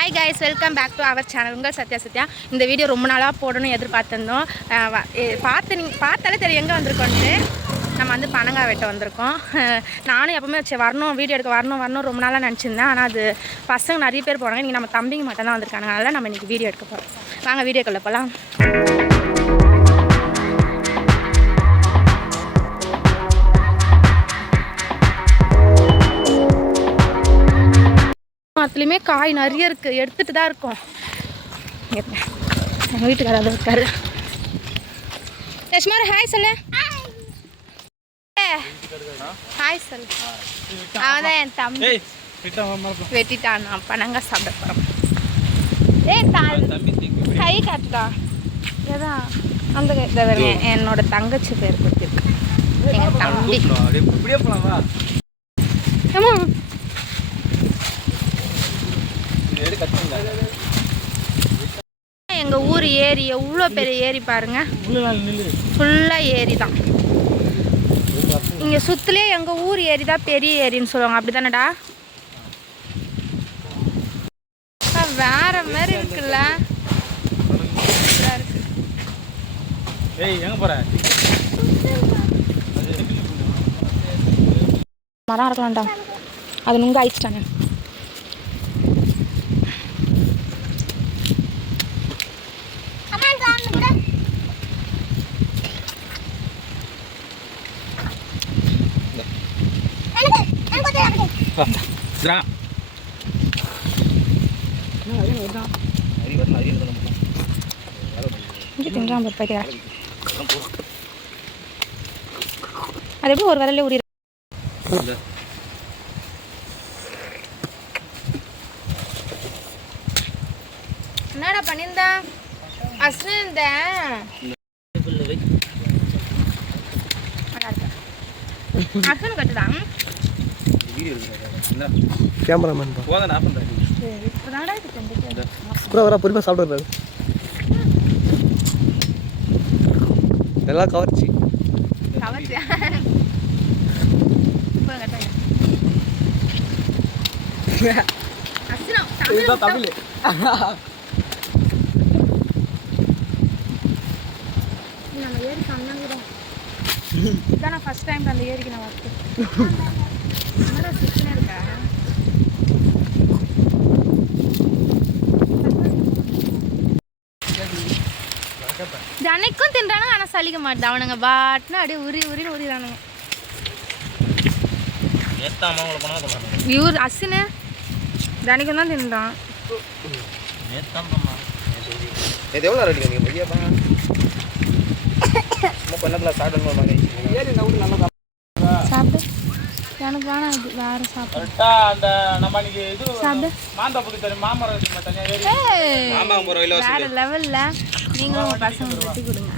Hi guys, welcome back to our channel. உங்கள் சத்யா. இந்த video ரொம்ப நாளாக போடணும் எதிர்பார்த்துருந்தோம். பார்த்தாலே தெரியும் எங்கே வந்திருக்கோன்ட்டு. நம்ம வந்து பனங்காய் வெட்ட வந்திருக்கோம். நானும் எப்பவுமே வரணும், வீடியோ எடுக்க வரணும் ரொம்ப நாளாக நினச்சிருந்தேன். ஆனால் அது பசங்க நிறைய பேர் போகிறாங்க. இன்றைக்கி நம்ம தம்பிங்க மட்டும் தான் வந்திருக்காங்க. அதனால் நம்ம இன்றைக்கி வீடியோ எடுக்க போகிறோம். வாங்க வீடியோக்குள்ளே போகலாம். அதுலேயுமே காய் நிறைய இருக்குது, எடுத்துகிட்டு தான் இருக்கோம். எங்கள் வீட்டுக்காரர் அதை இருக்காரு. லட்சுமாரி ஹாய் சொல்லு. ஹாய் சொல்லு. அவதான் என் தம்பி வெட்டிட்டான். நான் பனங்காய் சாப்பிட போகிறோம். கை காட்டுடா. ஏதா அந்த கை என்னோட தங்கச்சி பேர் கொடுத்துருக்கு. எங்கள் தம்பி. ஆமா எங்க ஊர் ஏரி எவ்வளோ பெரிய ஏரி பாருங்க. ஃபுல்லா ஏரி தான். இங்க சுத்துலயே எங்க ஊர் ஏரி தான் பெரிய ஏரின்னு சொல்லுவாங்க. அப்படிதானடா? வேற மாதிரி இருக்குல்ல. மரம் இருக்கலாம்டா. அது நுங்க ஆயிடுச்சிட்டானே. அது எப்படி ஒரு வரல ஊறி என்னடா பண்ணியிருந்தா அஸ்வின் அஸ்வின் கட்டுதான் கேமராமேன் பொறுமையாக சாப்பிடுறாரு. எல்லாம் கவர்ச்சி தமிழ். நம்ம ஏரி சொன்னாங்க. இதான் நான் ஃபர்ஸ்ட் டைம் அந்த ஏரிக்கு நான் வரேன். ஜனைக்கும் தின்றானுங்க, ஆனால் சலிக்க மாட்டேன். அவனுங்க பாட்டுன்னு அப்படியே உரின்னு உரிறானுங்க. இவர் அசினு ஜனைக்கும் தான் தின்றான். சாப்பிடு. எனக்கு வேணாம், இது வேற சாப்பிடு. வேற லெவல்ல நீங்களும் பசங்க வெட்டி கொடுங்க.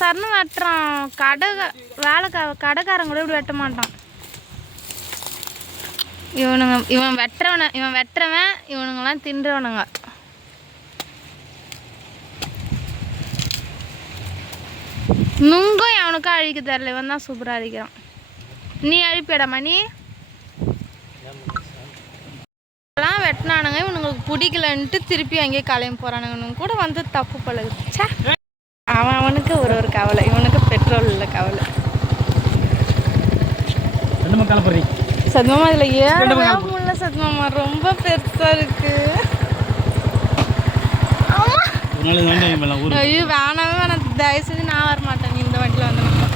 சரன்னு வெட்டுறான். கடைக்காரங்க கூட இப்படி வெட்ட மாட்டான். இவன் வெட்டுறவன் இவனுங்கெல்லாம் தின்றவனுங்க. நுங்கும் அவனுக்கும் அழிக்க தரல. இவன் தான் சூப்பராக அழிக்கிறான். நீ அழிப்பிடமா? நீ எல்லாம் வெட்டினானுங்க. இவனுங்களுக்கு பிடிக்கலன்ட்டு திருப்பி அங்கேயே கலையும் போகிறானுங்க. கூட வந்து தப்பு பழகுச்சா. அவனுக்கு ஒரு கவலை, இவனுக்கு பெட்ரோல் இல்லை கவலை. சத்மாமா இதில் ஏறவே முடியல. சத்மாமா ரொம்ப பெருசாக இருக்கு. ஐயோ வேணாம், தயவு செஞ்சு நான் வரமாட்டேன். நீ இந்த வண்டியில் வந்து வெள்ளை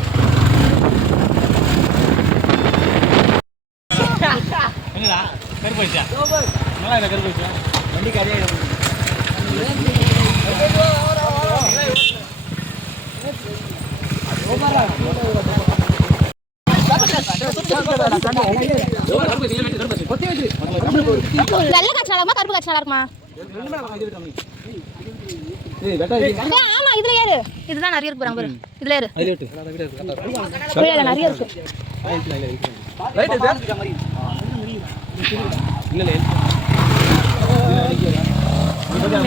காய்ச்சல் இருக்குமா கருப்பு காய்ச்சல் இருக்குமா? ஆமா இதுல ஏறு. இதுதான் நிறைய இருக்கு பாருங்க. இதுல ஏறு. நிறைய இருக்கு.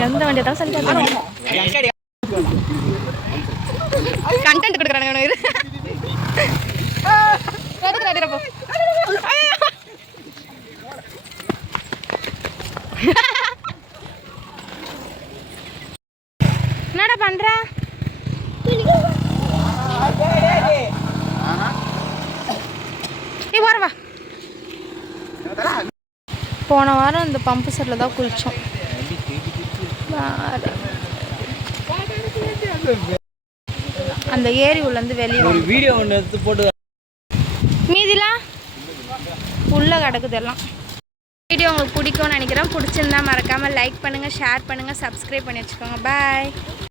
எந்த வண்டியை தான் சொல்லி கண்டென்ட் கொடுக்குறானுங்க. எடுத்துட்டு போ. என்னடா பண்ற? நீ வா. போன வாரம் இந்த பம்பு செட்டில் தான் குளித்தோம். அந்த ஏரி உள்ளேருந்து வெளியே ஒரு வீடியோ ஒன்று எடுத்து போட்டு மீதிலாம் உள்ளே கிடக்குது எல்லாம். வீடியோ உங்களுக்கு பிடிக்கும்னு நினைக்கிறேன். பிடிச்சிருந்தா மறக்காமல் லைக் பண்ணுங்கள், ஷேர் பண்ணுங்கள், சப்ஸ்கிரைப் பண்ணி வச்சுக்கோங்க. பாய்.